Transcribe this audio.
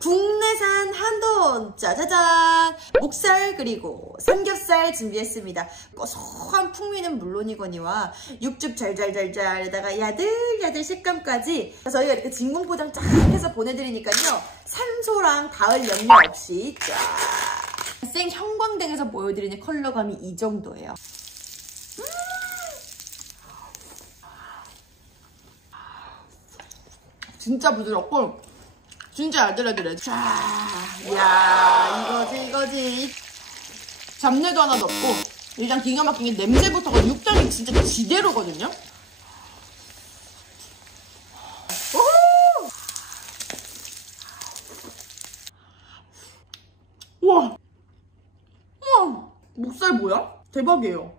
국내산 한돈 짜자잔 목살 그리고 삼겹살 준비했습니다. 고소한 풍미는 물론이거니와 육즙 잘잘잘잘에다가 야들야들 식감까지 저희가 이렇게 진공포장 쫙 해서 보내드리니까요 산소랑 닿을 염려 없이 쫙 생 형광등에서 보여드리는 컬러감이 이 정도예요. 진짜 부드럽고 진짜 야들야들해. 자, 이야 이거지. 잡내도 하나도 없고 일단 기가 막힌 게 냄새부터가 육향이 진짜 지대로거든요. 우와 목살 뭐야? 대박이에요.